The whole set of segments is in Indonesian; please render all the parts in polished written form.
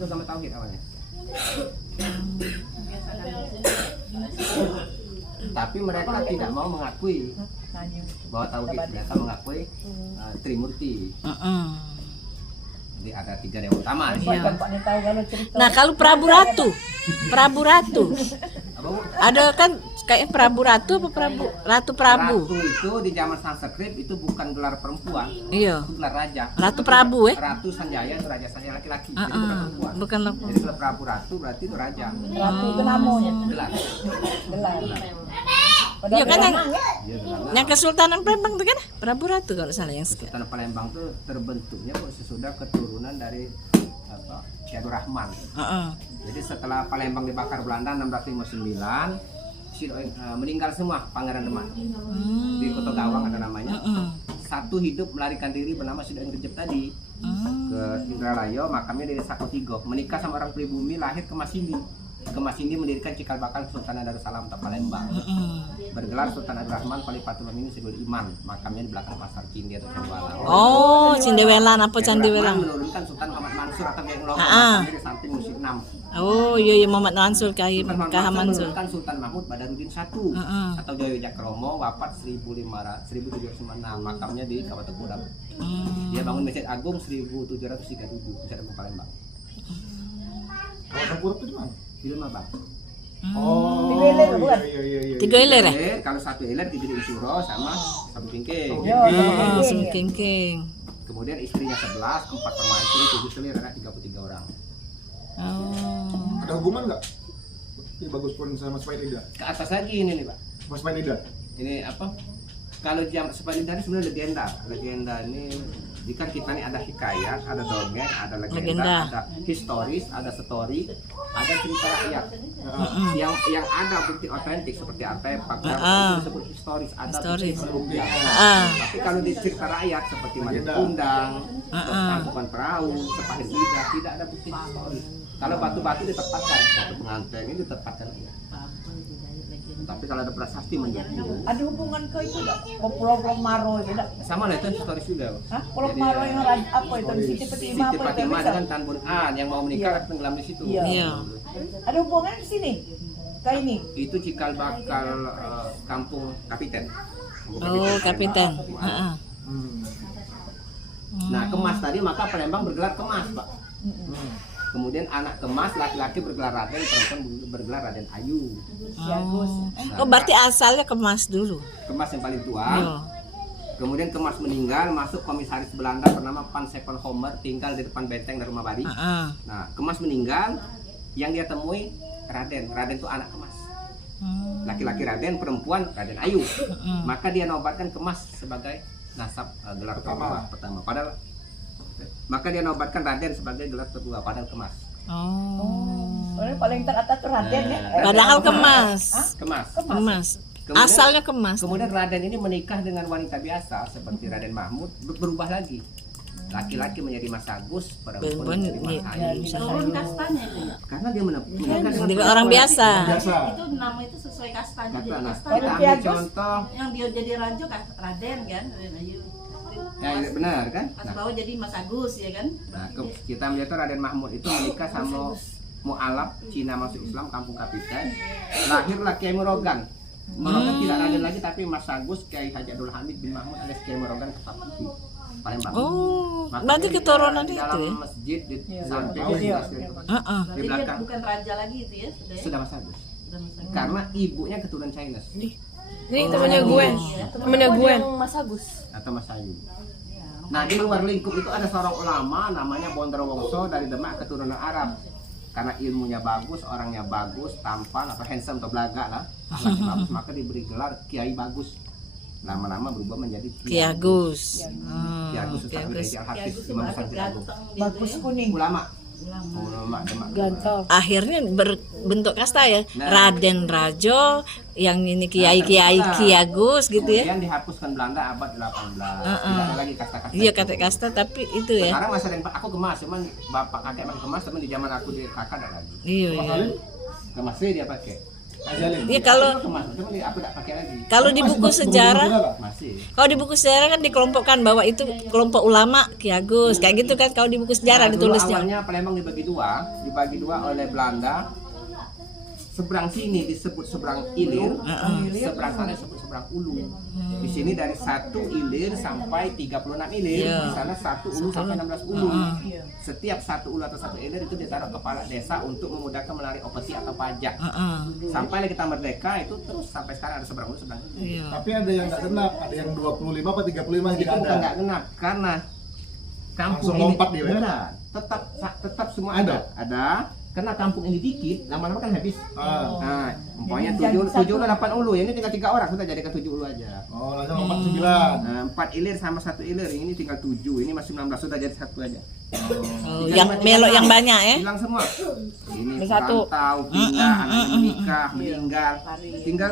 itu agama tauhid awalnya. Tapi mereka tidak mau mengakui bahwa tauhid, mereka mengakui Trimurti. Jadi ada 3 dewa utama. Iya. Nah kalau Prabu Ratu, Apa, Bu? ada kan kayak Prabu Ratu apa Ratu Prabu? Ratu itu di zaman Sanskrit itu bukan gelar perempuan, Iya. itu gelar raja. Ratu Prabu Ratu Sanjaya itu raja Sanjaya laki-laki, jadi bukan perempuan. Bukan Jadi kalau Prabu Ratu berarti itu raja. Ratu itu namanya. Gelar. Gelar. Iya kan yang, Iya, gelar. yang Kesultanan Palembang itu kan Prabu Ratu kalau salah yang Kesultanan Palembang itu terbentuknya sesudah keturunan dari Ki Abdul Rahman. Jadi setelah Palembang dibakar Belanda 659, meninggal semua Pangeran Demak. Di Kota Gawang ada namanya. Satu hidup melarikan diri bernama Sidoen Gejep tadi ke Indralayo, makamnya di Desa Kotigo. Menikah sama orang pribumi, lahir ke Masindi. Ke Masindi mendirikan cikal bakal Sultan Darussalam atau Palembang. Bergelar Sultan Abdul Rahman Khalifatul Amin Sigul Iman. Makamnya di belakang Pasar Cindi atau Cendewala. Oh, Cindewelan apa Candewelan? Menurunkan Sultan Muhammad Mansur atau Geng Logo, makamnya di samping Musik 6. Oh iya Muhammad Mansur Sultan Kah Mansur. menurunkan Sultan Mahmud Badarudin I atau Joyo Jakromo, wafat 1706, makamnya di Kabupaten Kudapan. Dia bangun Masjid Agung 1737 di Palembang. Kawasan Puruk itu di mana? Di rumah Bang. Oh, Tiga iler, bukan? iya. 3 iler ya? Kalau 1 iler dibikin Suro sama Sabu Kingking. Oh, King. Kemudian istrinya 11, 4 permaisuri, 7 selir, ada 33 orang. Oh. Ada hubungan nggak? Ini Bagus Purun sama Spainida. Ke atas lagi ini nih Pak. Mas Spainida. Ini apa? Kalau jam Sepanjang dari sebenarnya legenda ini jika kita nih ada hikayat, ada dongeng, ada legenda, ada historis, ada story, ada cerita rakyat. Yang ada bukti otentik seperti artefak, itu disebut historis, ada bukti sebelumnya. Tapi kalau di cerita rakyat seperti Malik Kundang, Tangkuban Perahu, Sepahit Lidah, tidak ada bukti historis. Kalau batu-batu ditempatkan, batu pengantin ini ditempatkan. Tapi kalau ada prasasti mendukung. Ada hubungan ke itu enggak? Pulau Maro itu enggak? Sama lah itu historis juga. Hah? Pulau Maro yang apa itu? Siti Fatimah Siti apa itu? Fatimah Bisa? dengan Tan Bun An yang mau menikah tenggelam di situ. Iya. Ada hubungan di sini? Kayak ini? Itu cikal bakal kampung Kapiten. Oh, Kapiten. Nah, Kemas tadi maka Palembang bergelar Kemas, Pak. Kemudian anak Kemas laki-laki bergelar Raden, perempuan bergelar Raden Ayu. Oh, berarti asalnya Kemas dulu. Kemas yang paling tua. Iya. Kemudian Kemas meninggal, masuk komisaris Belanda bernama Pan Sepenhomer, tinggal di depan benteng dari rumah Bari. Nah, Kemas meninggal, yang dia temui Raden. Raden itu anak Kemas. Laki-laki Raden, perempuan Raden Ayu. Maka dia nobatkan Kemas sebagai nasab gelar pertama. Padahal maka dia nobatkan Raden sebagai gelar kedua, padahal Kemas. Soalnya paling teratas tuh Raden ya. Padahal Kemas. Kemas. Kemudian, Asalnya Kemas. Kemudian Raden ini menikah dengan wanita biasa seperti Raden Mahmud, berubah lagi. Laki-laki menjadi Mas Agus, perempuan menjadi Mas Ayu. Turun kastanya itu ya? Karena dia menikah Dengan dengan orang biasa. Biasa. Itu nama itu sesuai kastanya, jadi Nah, kasta. kita ambil contoh, Yang dia jadi raja Raden kan, Raden Ayu. ya benar kan? Pas Nah, bawah jadi Mas Agus ya kan? kita melihat Raden Mahmud itu menikah sama Mu'alaf, Cina masuk Islam, kampung Kapiten. Lahirlah Kiai Merogan. Merogan tidak Raden lagi tapi Mas Agus, Kiai Haji Abdul Hamid bin Mahmud alias Kiai Merogan Ketapati, Palembang. Oh, Maka berarti di- keturunan di itu dalam ya? masjid di samping Iya. di Berarti dia belakang bukan raja lagi itu ya? Sudah ya? sudah Mas Agus. Sudah Mas Agus. Karena ibunya keturunan Chinese Ini temennya gue. Temennya gue. Mas Agus. atau Mas Ayu. Nah, di luar lingkup itu ada seorang ulama namanya Bondrowongso dari Demak, keturunan Arab. Karena ilmunya bagus, orangnya bagus, tampan atau handsome atau belaga lah, akhlaknya bagus, maka diberi gelar Kiai Bagus. Lama-lama berubah menjadi Ki Agus. Ki Agus Ustaz Wilayah Al-Hafiz, Imam Besar Ki Agung. Bagus kuning. Ulama Demak. Ganteng. Akhirnya berbentuk kasta ya. Nah. Raden Rajo, yang ini Kiai Ki Agus gitu ya. Kemudian dihapuskan Belanda abad 18. Tidak ada lagi kasta-kasta. Iya itu. kata kasta tapi itu ya. Sekarang masih ada yang aku Kemas, cuman bapak kakek pakai Kemas, tapi di zaman aku di kakak ada lagi. Iya iya. Kemas dia pakai. Ajalin. Iya kalau Termasuk, cuma aku tak pakai lagi. kalau di buku sejarah, Masih. kalau di buku sejarah kan dikelompokkan bahwa itu kelompok ulama Ki Agus kayak gitu kan. Kalau di buku sejarah Nah, dulu ditulisnya. awalnya Palembang dibagi dua oleh Belanda. Seberang sini disebut seberang ilir, seberang sana disebut seberang ulu. Di sini dari 1 ilir sampai 36 ilir, Iya. di sana 1 ulu sampai 16 ulu. Setiap 1 ulu atau 1 ilir itu ditaruh kepala desa untuk memudahkan menarik opesi atau pajak. Sampai kita merdeka itu terus sampai sekarang ada seberang ulu seberang ilir. Iya. Tapi ada yang nggak genap, ada yang 25 apa 35 yang Itu tidak bukan ada. nggak genap karena kampung Langsung ini lompat dia, ya? bukan, tetap semua ada. Karena kampung ini dikit, lama-lama kan habis. Nah, umpamanya 7 ulu 8 ulu, ini tinggal 3 orang, sudah jadikan 7 ulu aja. Oh, langsung lompat 9. Nah, 4 ilir sama 1 ilir, ini tinggal 7, ini masih 16, sudah jadi 1 aja. Oh, yang melok yang banyak ya. Hilang semua. Ini Satu. perantau, pindah, anaknya menikah, meninggal, tinggal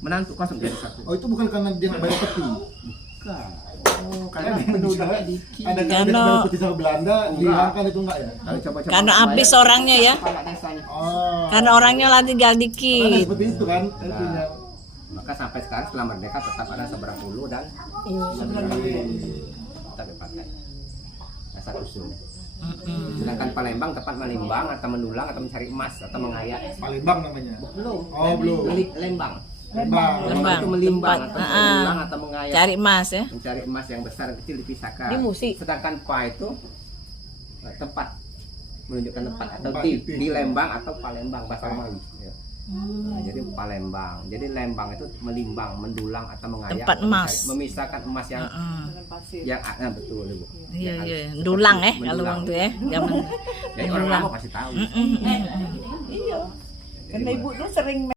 menantu kosong jadi 1. Oh, itu bukan karena dia nggak bayar peti. Bukan. Karena Karena penduduknya ada dikit. ada Karena- yang bayar peti sama Belanda, dihilangkan itu enggak ya? Kalau coba-coba Karena bayar, habis orangnya ya. kepala desanya. Oh. Karena orangnya lah tinggal Karena dikit. seperti itu kan artinya. Maka sampai sekarang setelah merdeka tetap ada seberang ulu dan seberang ilir. Tetap dipakai. Asal usulnya. Sedangkan Palembang tempat menimbang atau mendulang atau mencari emas atau mengayak. Palembang namanya. Belum. Oh, belum. Lembang. Lembang. Lembang. Itu melimbang Tempat. atau mendulang atau mengayak. Cari emas ya. Mencari emas yang besar dan kecil dipisahkan. Di Musi. Sedangkan Pa itu tempat menunjukkan tempat atau Tempat, di titik. Lembang atau Palembang bahasa Romawi. Ya. Nah, jadi Palembang. Jadi Lembang itu melimbang, mendulang atau mengayak. Tempat emas. Memisahkan emas yang yang betul Ibu. Iya Yang iya. Dulang ya kalau mendulang. bang tuh ya. Zaman. Jadi orang lama pasti tahu. Iya. Karena ibu tuh sering